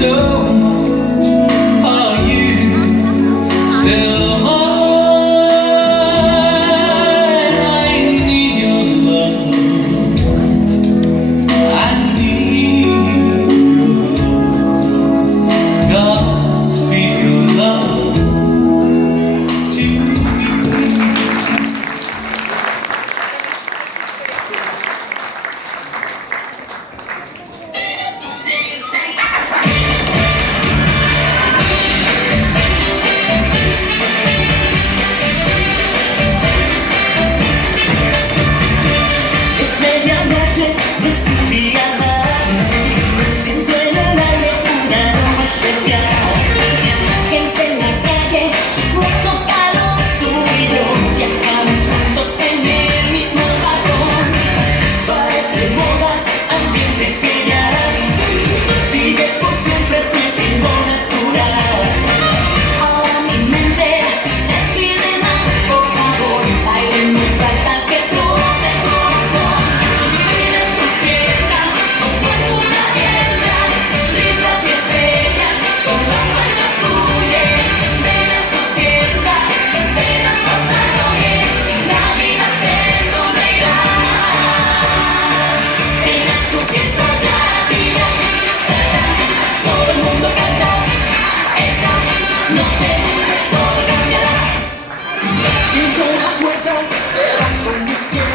so much. Are you still mine? I need your love. I need God, speak your love to me. Es medianoche, no es un día más. Siento en el aire un aroma especial. Gente en la calle, mucho calor. Tú y yo viajamos juntos en el mismo vagón. Parece moda, ambiente genial. Sigue por siempre tu instinto natural. Ahora mi mente te pide más, por favor, bailemos hasta que explote el corazón. Ven a tu fiesta, como una guerra, risas y estrellas son las palmas tuyas. Ven a tu fiesta, ven a pasarlo bien, la vida te sonreirá. Ven a tu fiesta, ya la vida será, todo el mundo canta, esta noche todo cambiará. Siento la fuerza de la combustión.